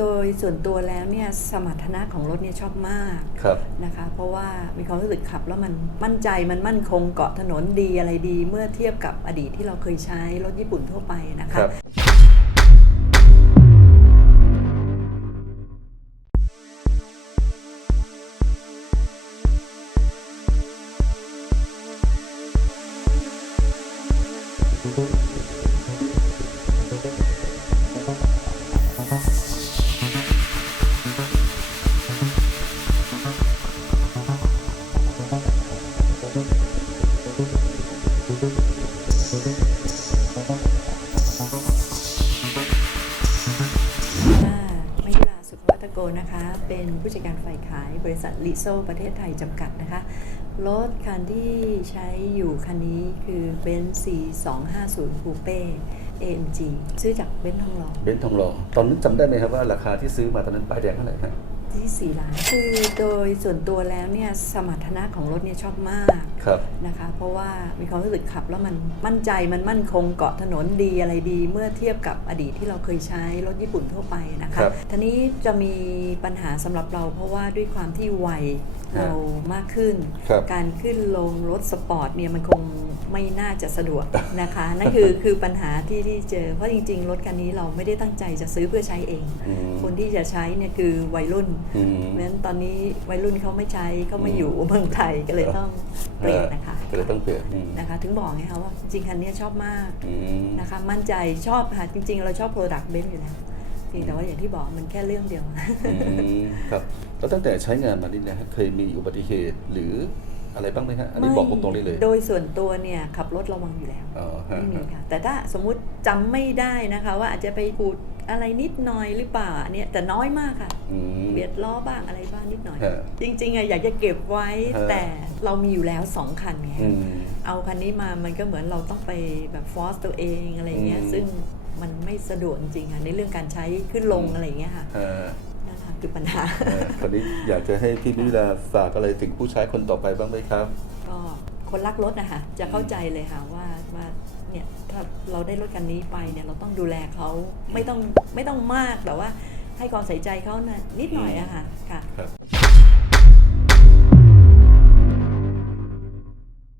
โดยส่วนตัวแล้วเนี่ยสมรรถนะของรถเนี่ยชอบมากครับนะคะเพราะว่ามีความรู้สึกขับแล้วมันมั่นใจมันมั่นคงเกาะถนนดีอะไรดีเมื่อเทียบกับอดีตที่เราเคยใช้รถญี่ปุ่นทั่วไปนะคคะรับว่า มายุราสุขวัตโกนะคะ เป็นผู้จัดการฝ่ายขายบริษัทลิโซประเทศไทยจำกัดนะคะ รถคันที่ใช้อยู่คันนี้คือเบนซ์ C250 คูเป้ AMG ซื้อจากเบนซ์ทองหล่อเบนซ์ทองหล่อตอนนั้นจำได้ไหมครับว่าราคาที่ซื้อมาตอนนั้นป้ายแดงเท่าไหร่ครับ ที่4ล้าน คือโดยส่วนตัวแล้วเนี่ยสมรรถนะของรถเนี่ยชอบมากครับนะคะเพราะว่ามีความรู้สึกขับแล้วมันมั่นใจมันมั่นคงเกาะถนนดีอะไรดี เมื่อเทียบกับอดีตที่เราเคยใช้รถญี่ปุ่นทั่วไปนะคะครับทีนี้จะมีปัญหาสำหรับเราเพราะว่าด้วยความที่วัยครับ เรามากขึ้นครับการขึ้นลงรถสปอร์ตเนี่ยมันคงไม่น่าจะสะดวกนะคะ นั่นคือคือปัญหาที่ที่เจอ เพราะจริง ๆ รถคันนี้เราไม่ได้ตั้งใจจะซื้อเพื่อใช้เองอืมคนที่จะใช้เนี่ยคือวัยรุ่นอืมเพราะฉะนั้นตอนนี้วัยรุ่นเขาไม่ใช้เขาไม่อยู่เมืองไทยก็เลยต้องเปลี่ยนนะคะก็เลยต้องเปลี่ยนอืมนะคะถึงบอกไงคะว่าจริงๆคันนี้ชอบมากอืมนะคะมั่นใจชอบค่ะจริง ๆ เราชอบโปรดักต์เบนซ์อยู่แล้วเพียงแต่ว่าอย่างที่บอกมันแค่เรื่องเดียวอืมครับ แล้วตั้งแต่ใช้งานมานี่นะฮะเคยมีอุบัติเหตุหรืออะไรบ้างไหมฮะอันนี้บอกตรงๆได้เลย โดยส่วนตัวเนี่ยขับรถระวังอยู่แล้วอ๋อฮะไม่มีค่ะ แต่ถ้าสมมุติจำไม่ได้นะคะ ว่าอาจจะไปขูดอะไรนิดหน่อยหรือเปล่าอันเนี้ยแต่น้อยมากค่ะอืมเบียดล้อบ้างอะไรบ้างนิดหน่อยฮะจริงๆอะอยากจะเก็บไว้ฮะแต่เรามีอยู่แล้วสองคันไงอืมเอาคันนี้มามันก็เหมือนเราต้องไปแบบฟอสตัวเองอะไรเงี้ยอืมซึ่ง มันไม่สะดวกจริงๆค่ะในเรื่องการใช้ขึ้นลงอืมอะไรเงี้ยค่ะฮะนั่นแหละคือปัญหาเอ่อคราวนี้อยากจะให้พี่มิลาฝากอะไรถึงผู้ใช้คนต่อไปบ้างไหมครับก็คนรักรถนะคะจะเข้าใจเลยค่ะว่าว่าเนี่ยถ้าเราได้รถคันนี้ไปเนี่ยเราต้องดูแลเขาไม่ต้องไม่ต้องมากแต่ว่าให้ความใส่ใจเขานะนิดหน่อยอะค่ะค่ะครับ